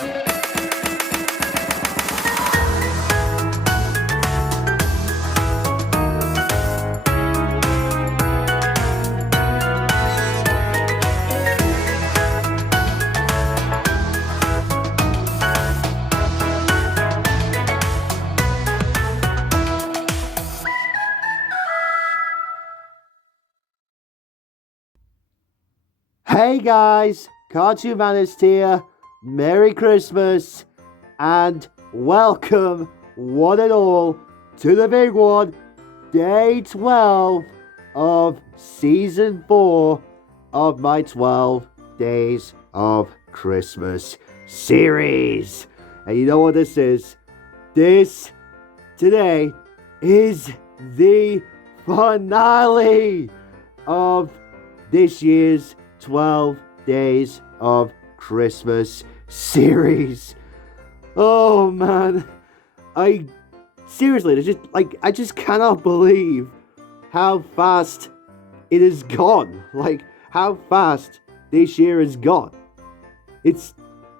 Hey guys, Cartoon Manist here. Merry Christmas and welcome one and all to the big one, day 12 of season 4 of my 12 Days of Christmas series. And you know what this is? This today is the finale of this year's 12 Days of Christmas series. Oh man, I just cannot believe how fast it has gone. Like how fast this year has gone. It's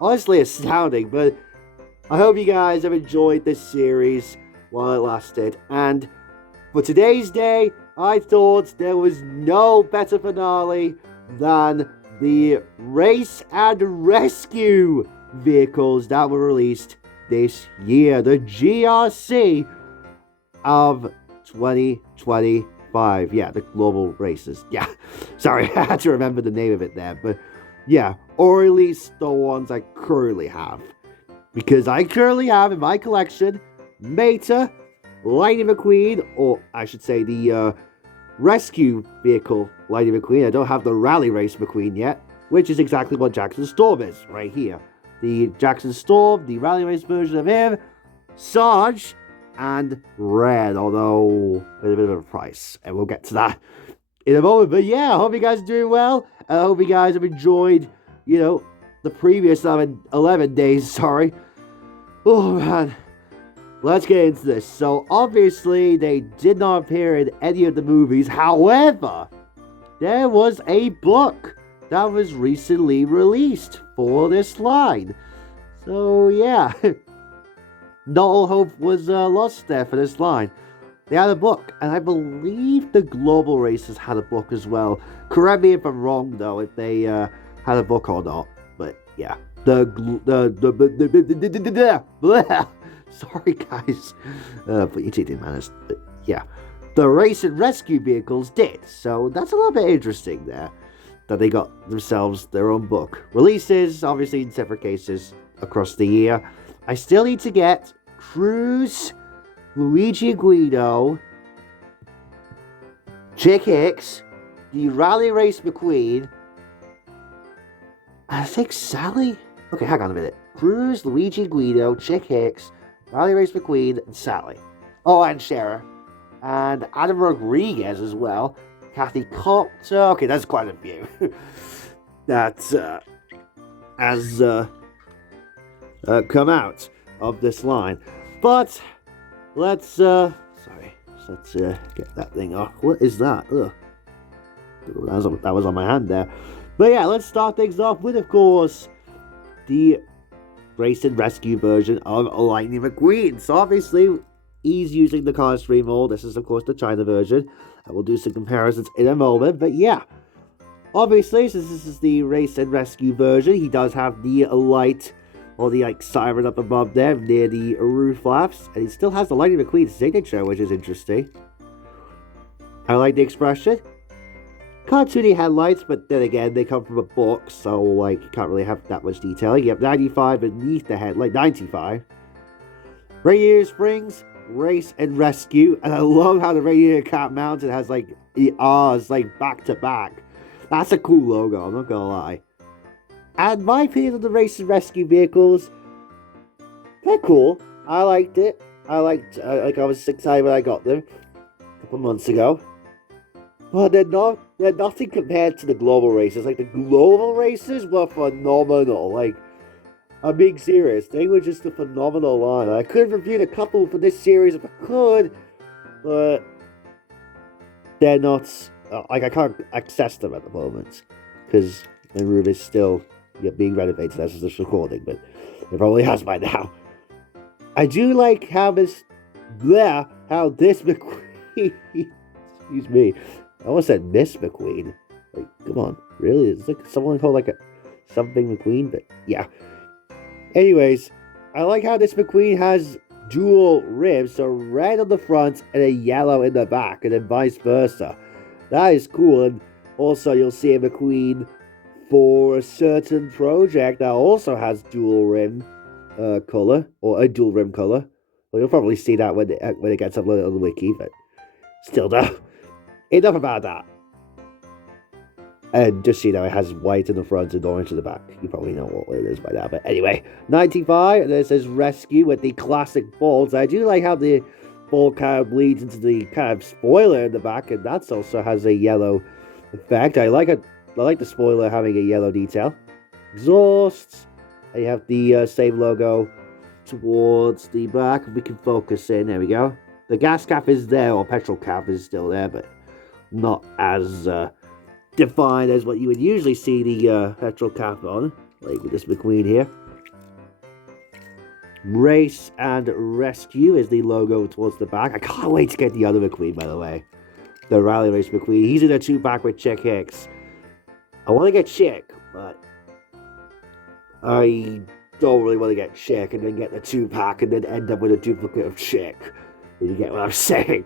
honestly astounding, but I hope you guys have enjoyed this series while it lasted. And for today's day, I thought there was no better finale than the race and rescue vehicles that were released this year, the GRC of 2025. Yeah, the global races. Yeah, sorry, I had to remember the name of it there, but yeah, or at least the ones I currently have, because I currently have in my collection Meta, Lightning McQueen, or I should say the rescue vehicle Lightning McQueen. I don't have the rally race McQueen yet, which is exactly what Jackson Storm is right here. The Jackson Storm, the rally race version of him, Sarge and Red, although at a bit of a price, and we'll get to that in a moment. But yeah, I hope you guys are doing well. I hope you guys have enjoyed, the previous 11 days, sorry. Oh man. Let's get into this. So, obviously, they did not appear in any of the movies. However, there was a book that was recently released for this line. So, yeah. Not all hope was lost there for this line. They had a book, and I believe the Global Racers had a book as well. Correct me if I'm wrong, though, if they had a book or not. But, yeah. Sorry, guys. But you didn't manage. But yeah, the race and rescue vehicles did. So that's a little bit interesting there. That they got themselves their own book. Releases, obviously, in separate cases across the year. I still need to get Cruz, Luigi Guido, Chick Hicks, the Rally Race McQueen, I think Sally? Okay, hang on a minute. Cruz, Luigi Guido, Chick Hicks, Rally Race McQueen, and Sally. Oh, and Shara. And Adam Rodriguez as well. Kathy Copter. Okay, that's quite a few. That has come out of this line. But let's get that thing off. What is that? Ugh. That was on my hand there. But yeah, let's start things off with, of course, the race and rescue version of Lightning McQueen. So obviously, he's using the car stream mold. This is, of course, the China version. I will do some comparisons in a moment. But yeah, obviously, since this is the race and rescue version, he does have the light, or the siren up above there near the roof flaps. And he still has the Lightning McQueen signature, which is interesting. I like the expression. Cartoony headlights, but then again, they come from a book, so, you can't really have that much detailing. You have 95 beneath the headlight, 95. Radiator springs, race and rescue, and I love how the radiator cap mounted has, the R's, back to back. That's a cool logo, I'm not gonna lie. And my opinion of the race and rescue vehicles, they're cool. I liked it. I was excited when I got them a couple months ago. But they're nothing compared to the global races. The global races were phenomenal. I'm being serious. They were just a phenomenal line. I could have reviewed a couple for this series if I could, but they're not. I can't access them at the moment because my room is still being renovated as of this recording, but it probably has by now. I do like how this McQueen, excuse me, I almost said Miss McQueen. Like, come on, really? Is like someone called like a something McQueen? But yeah. Anyways, I like how this McQueen has dual rims, so red on the front and a yellow in the back, and then vice versa. That is cool. And also, you'll see a McQueen for a certain project that also has dual rim color, or a dual rim color. Well, you'll probably see that when it gets uploaded on the wiki, but still, no. Enough about that. And just so you know, it has white in the front and orange in the back. You probably know what it is by now. But anyway, 95, and it says rescue with the classic bolts. I do like how the bolt kind of bleeds into the kind of spoiler in the back, and that also has a yellow effect. I like the spoiler having a yellow detail. Exhausts. And you have the same logo towards the back. We can focus in. There we go. The gas cap is there, or petrol cap is still there, but not as defined as what you would usually see the petrol cap on, like with this McQueen here. Race and Rescue is the logo towards the back. I can't wait to get the other McQueen, by the way. The Rally Race McQueen. He's in a 2-pack with Chick Hicks. I want to get Chick, but I don't really want to get Chick and then get the 2-pack and then end up with a duplicate of Chick. You get what I'm saying?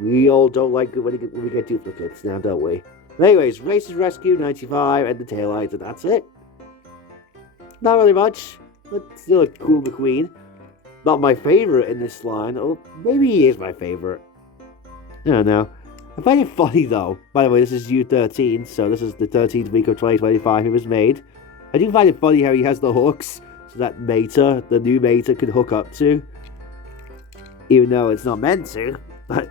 We all don't like it when we get duplicates now, don't we? Anyways, Race and Rescue, 95, and the taillights, and that's it. Not really much, but still a cool McQueen. Not my favorite in this line, or maybe he is my favorite. I don't know. I find it funny, though. By the way, this is U13, so this is the 13th week of 2025 it was made. I do find it funny how he has the hooks, so that Mater, the new Mater, can hook up to. Even though it's not meant to, but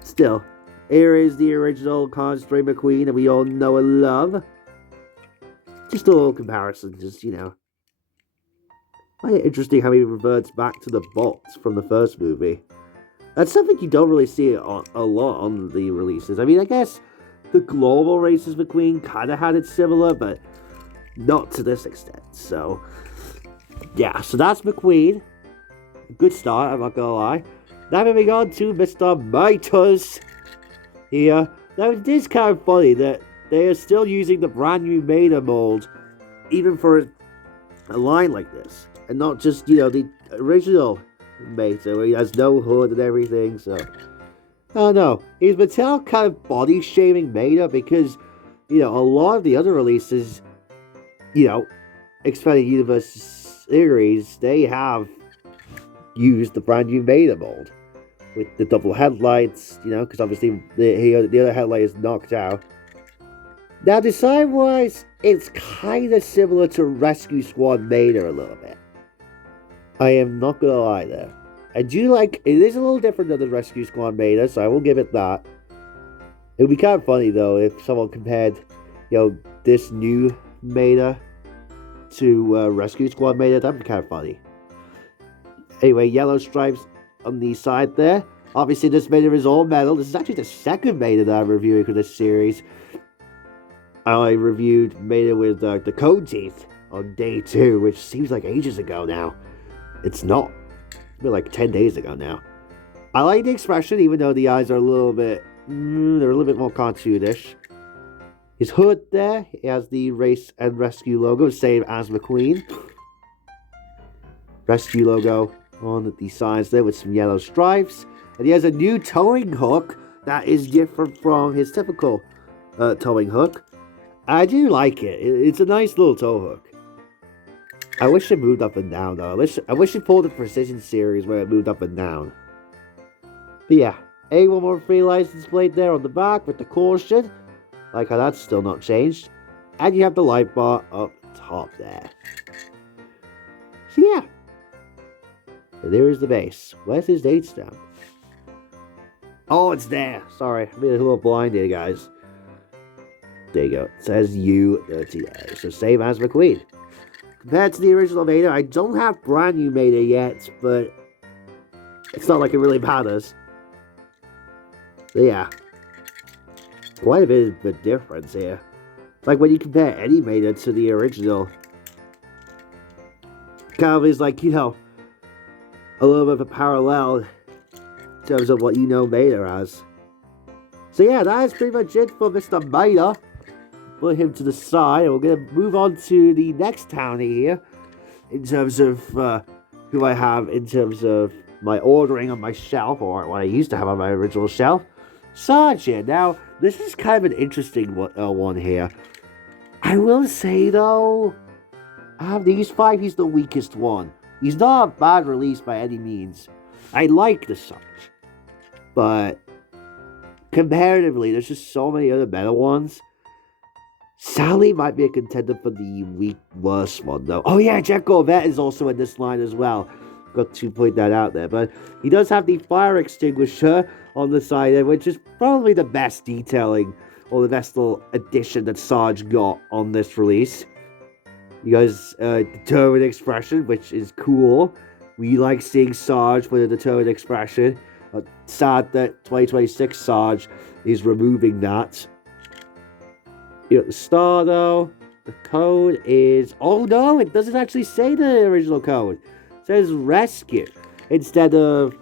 still. Here is the original Constray McQueen that we all know and love. Just a little comparison, just, you know. I find it interesting how he reverts back to the bots from the first movie. That's something you don't really see a lot on the releases. I mean, I guess the Global Races McQueen kind of had it similar, but not to this extent. So, yeah, so that's McQueen. Good start, I'm not gonna lie. Now moving on to Mr. Miters. Here. Now it is kind of funny that they are still using the brand new Mater mold, even for a line like this. And not just, you know, the original Mater, where he has no hood and everything, so. I don't know. Is Mattel kind of body shaming Mater? Because, you know, a lot of the other releases, you know, Expanded Universe series, they have used the brand new Mater mold. With the double headlights, you know, because obviously the other headlight is knocked out. Now, design-wise, it's kind of similar to Rescue Squad Mater a little bit. I am not going to lie there. I do like, it is a little different than the Rescue Squad Mater, so I will give it that. It would be kind of funny, though, if someone compared, you know, this new Mater to Rescue Squad Mater. That would be kind of funny. Anyway, yellow stripes on the side there. Obviously, this Mater is all metal. This is actually the second Mater that I'm reviewing for this series. I reviewed Mater with the code teeth on day 2, which seems like ages ago now. It's not. It's been like 10 days ago now. I like the expression, even though the eyes are a little bit, they're a little bit more cartoonish. His hood there, he has the Race and Rescue logo, same as McQueen. Rescue logo on the sides there with some yellow stripes. And he has a new towing hook that is different from his typical towing hook. I do like it. It's a nice little tow hook. I wish it moved up and down, though. I wish it pulled the Precision series where it moved up and down. But yeah, A1 more free license plate there on the back with the caution. Like how that's still not changed. And you have the light bar up top there. So yeah. And there is the base. Where's his date stamp? Oh, it's there. Sorry, I'm being a little blind here, guys. There you go. It says U30A. So same as McQueen. Compared to the original Mater, I don't have brand new Mater yet, but it's not like it really matters. But yeah. Quite a bit of a difference here. Like when you compare Animator to the original, kind of is like, you know, a little bit of a parallel in terms of what you know Mater as. So yeah, that is pretty much it for Mr. Mater. Put him to the side, and we're going to move on to the next townie here, in terms of who I have in terms of my ordering on my shelf, or what I used to have on my original shelf. Sarge here. Now, this is kind of an interesting one here. I will say, though, out of these 5, he's the weakest one. He's not a bad release by any means. I like the Sarge. But, comparatively, there's just so many other better ones. Sally might be a contender for the worst one, though. Oh, yeah, Jet Corvette is also in this line as well. Got to point that out there. But he does have the fire extinguisher on the side there, which is probably the best detailing or the best little addition that Sarge got on this release. You guys, determined expression, which is cool. We like seeing Sarge with a determined expression. Sad that 2026 Sarge is removing that. You got the star, though. The code is... Oh, no, it doesn't actually say the original code. It says rescue. Instead of...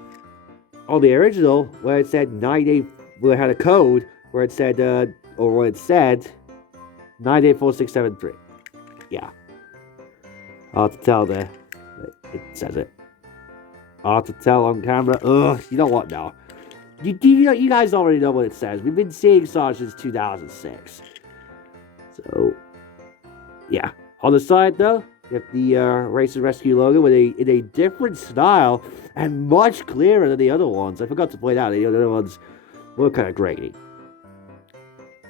On the original, where it said 98... Where it had a code, where it said... or where it said... 984673. Yeah. Hard to tell there. It says it. Hard to tell on camera. Ugh, you know what now? You guys already know what it says. We've been seeing Sarge since 2006. So, yeah. On the side, though, you have the Race and Rescue logo in a different style and much clearer than the other ones. I forgot to point out the other ones were kind of grainy.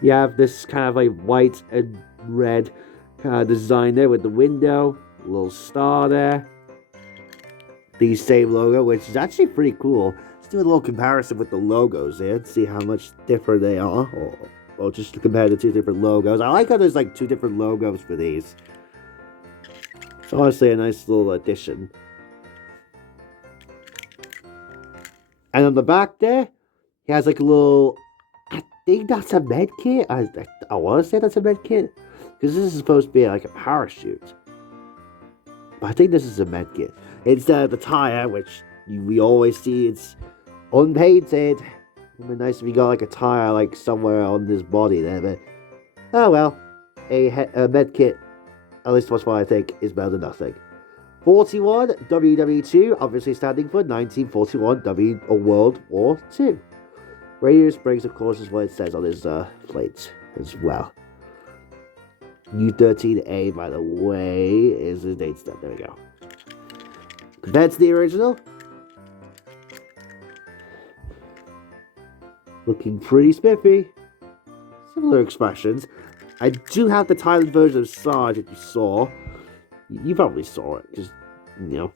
You have this kind of like white and red kind of design there with the window, a little star there. The same logo, which is actually pretty cool. Let's do a little comparison with the logos there and see how much different they are. Or just to compare the two different logos. I like how there's like 2 different logos for these. It's honestly a nice little addition. And on the back there, he has like a little... I think that's a med kit. I want to say that's a med kit. Because this is supposed to be like a parachute. But I think this is a med kit. Instead of the tire, which we always see it's unpainted. It would be nice if you got like a tire like somewhere on his body there, but oh well. A med kit, at least that's what I think, is better than nothing. 41 WW2, obviously standing for 1941 World War II. Radio Springs, of course, is what it says on his plate as well. U13A, by the way, is his date stamp. There we go. Compared to the original, looking pretty spiffy. Similar expressions. I do have the Thailand version of Sarge that you saw. You probably saw it, because, you know,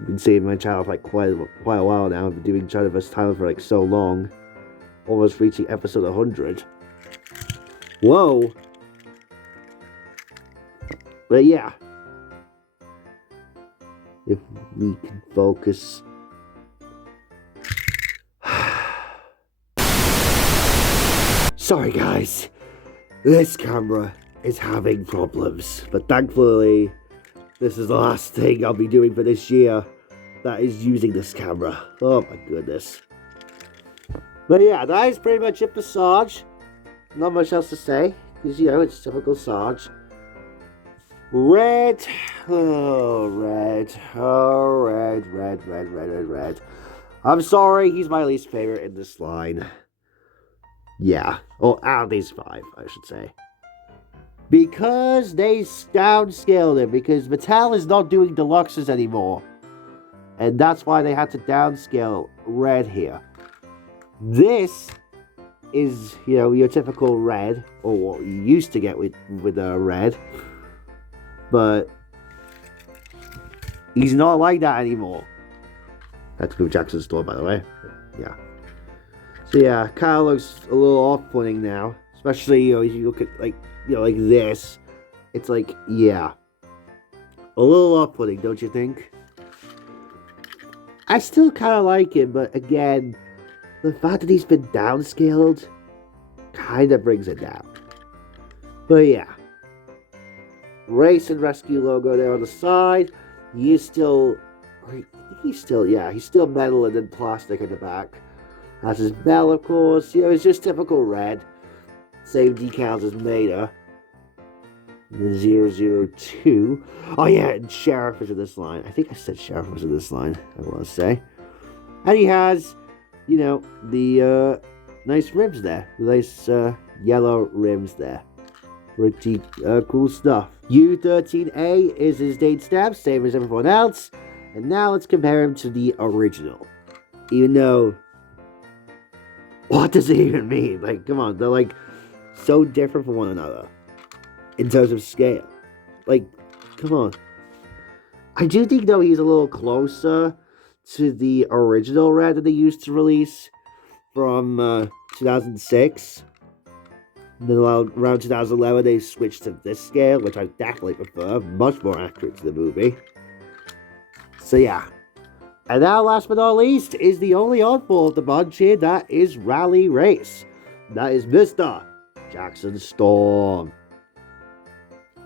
I've been seeing my channel for like quite a while now. I've been doing China vs. Thailand for like so long. Almost reaching episode 100. Whoa! But yeah. If we can focus... Sorry guys, this camera is having problems, but thankfully this is the last thing I'll be doing for this year that is using this camera. Oh my goodness. But yeah, that is pretty much it for Sarge. Not much else to say, because you know, it's typical Sarge. Red. Oh, Red. Oh, Red. I'm sorry, he's my least favorite in this line. Yeah, or out of these 5, I should say. Because they downscaled it, because Mattel is not doing deluxes anymore. And that's why they had to downscale Red here. This is, you know, your typical Red, or what you used to get with Red. But he's not like that anymore. That's Blue Jackson's store, by the way. Yeah. So yeah, kind of looks a little off-putting now. Especially, you know, if you look at, like, you know, like this. It's like, yeah. A little off-putting, don't you think? I still kind of like him, but again, the fact that he's been downscaled kind of brings it down. But yeah, race and rescue logo there on the side. He is still, I think he's still, yeah, he's still metal and then plastic in the back. Has his bell, of course. You know, it's just typical red. Same decals as Mater. The 002. Oh yeah, and Sheriff is in this line. I think I said Sheriff was in this line, I want to say. And he has, you know, the nice rims there. The nice yellow rims there. Pretty cool stuff. U13A is his date stamp, same as everyone else. And now let's compare him to the original. Even though, what does it even mean? Like, come on, they're like so different from one another in terms of scale. Like, come on. I do think, though, he's a little closer to the original Red that they used to release from 2006. And then around 2011, they switched to this scale, which I definitely prefer. Much more accurate to the movie. So, yeah. And now, last but not least, is the only oddball of the bunch here. That is Rally Race. That is Mr. Jackson Storm.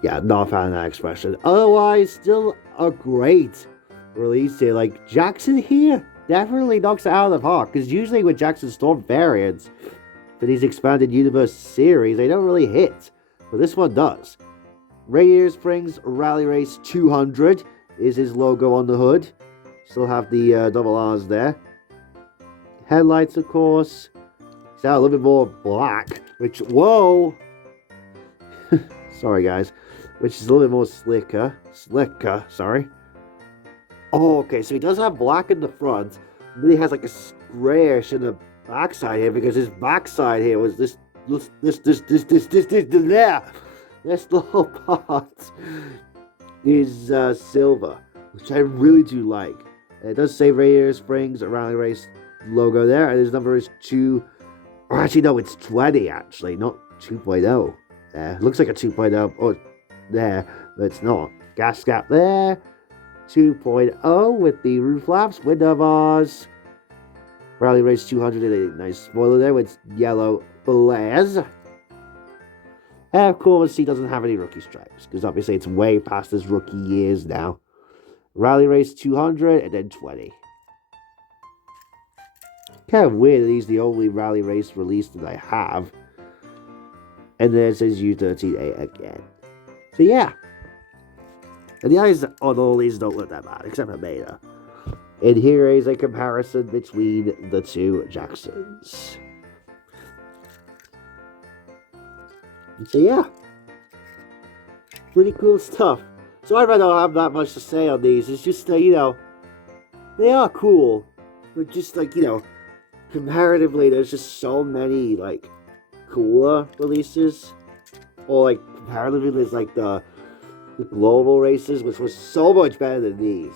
Yeah, not a fan of that expression. Otherwise, still a great release here. Like, Jackson here definitely knocks it out of the park. Because usually with Jackson Storm variants for these expanded universe series, they don't really hit. But this one does. Radiator Springs Rally Race 200 is his logo on the hood. Still have the double R's there. Headlights, of course. It's out a little bit more black. Which, whoa! Sorry, guys. Which is a little bit more slicker, sorry. Oh, okay, so he does have black in the front. And then he has like a grayish in the backside here, because his backside here was this there. This little part is silver, which I really do like. And it does say Radiator Springs Rally Race logo there, and his number is 2, or actually no, it's 20 actually, not 2.0. There, looks like a 2.0, or there, but it's not. Gas cap there, 2.0 with the roof flaps, window bars. Rally Race 200 and a nice spoiler there with yellow flares. And of course, he doesn't have any rookie stripes, because obviously it's way past his rookie years now. Rally Race 200 and then 20. Kind of weird that he's the only Rally Race release that I have. And then it says U13A again. So yeah. And the eyes on all these don't look that bad, except for Beta. And here is a comparison between the two Jacksons. So yeah. Pretty cool stuff. So I really don't have that much to say on these. It's just, you know, they are cool. But just like, you know, comparatively, there's just so many, like, cooler releases. Or, like, comparatively, there's, like, the global races, which was so much better than these.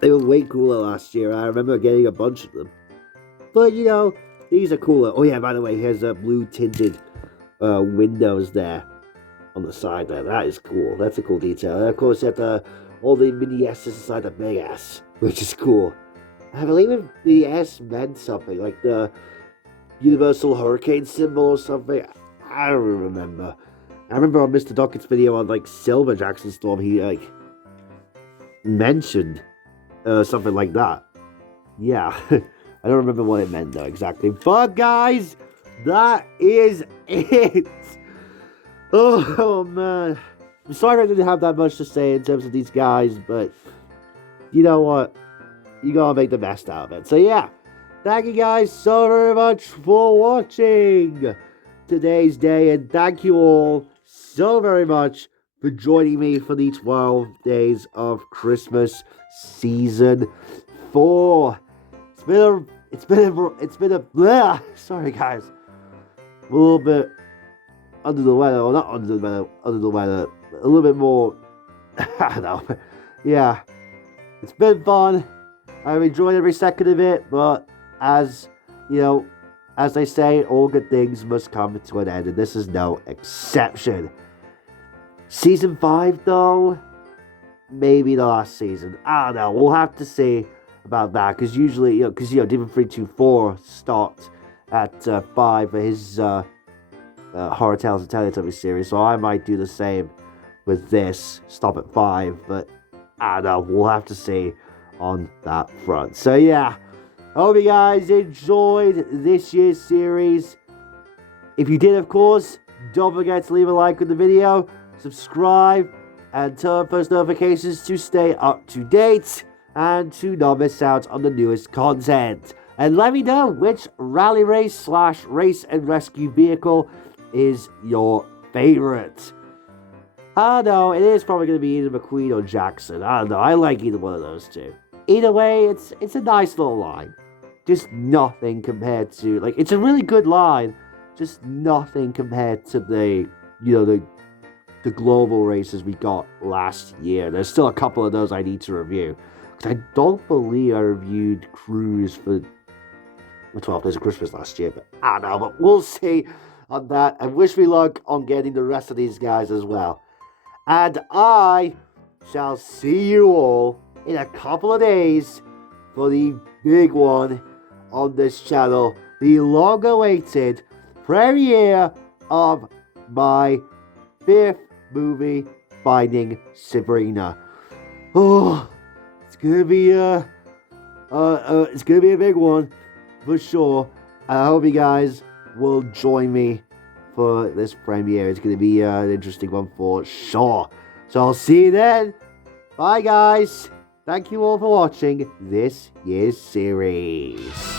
They were way cooler last year. I remember getting a bunch of them. But, you know, these are cooler. Oh, yeah, by the way, here's a blue tinted windows there on the side there. That is cool. That's a cool detail. And, of course, you have all the mini S's inside the big S, which is cool. I believe the S meant something, like the Universal Hurricane symbol or something. I don't remember. I remember on Mr. Dockett's video on, like, Silver Jackson Storm, he, like, mentioned something like that. Yeah. I don't remember what it meant, though, exactly. But, guys, that is it. Oh, man. I'm sorry I didn't have that much to say in terms of these guys, but you know what? You gotta make the best out of it. So, yeah. Thank you guys so very much for watching today's day, and thank you all so very much for joining me for the 12 days of Christmas season 4. It's been a blah. Sorry guys, a little bit under the weather, or not under the weather, a little bit more. I don't know. Yeah, it's been fun. I've enjoyed every second of it, but as you know, as they say, all good things must come to an end, and this is no exception. Season 5, though, maybe the last season. I don't know. We'll have to see about that, because usually, Demon 324 start at 5 for his Horror Tales and Teletubbies series, so I might do the same with this. Stop at 5, but I don't know. We'll have to see on that front. So yeah, hope you guys enjoyed this year's series. If you did, of course, don't forget to leave a like on the video, subscribe, and turn on post notifications to stay up to date and to not miss out on the newest content. And let me know which rally race / race and rescue vehicle is your favorite. I don't know, it is probably going to be either McQueen or Jackson. I don't know, I like either one of those two. Either way, it's a nice little line. Just nothing compared to, like, it's a really good line, just nothing compared to the, the global races we got last year. There's still a couple of those I need to review. Because I don't believe I reviewed Cruise for the 12 Days of Christmas last year, but I don't know, but we'll see on that. And wish me luck on getting the rest of these guys as well. And I shall see you all in a couple of days for the big one on this channel, the long-awaited premiere of my 5th movie, Finding Sabrina. Oh, it's gonna be a big one for sure. I hope you guys will join me for this premiere. It's gonna be an interesting one for sure. So I'll see you then. Bye guys. Thank you all for watching this year's series.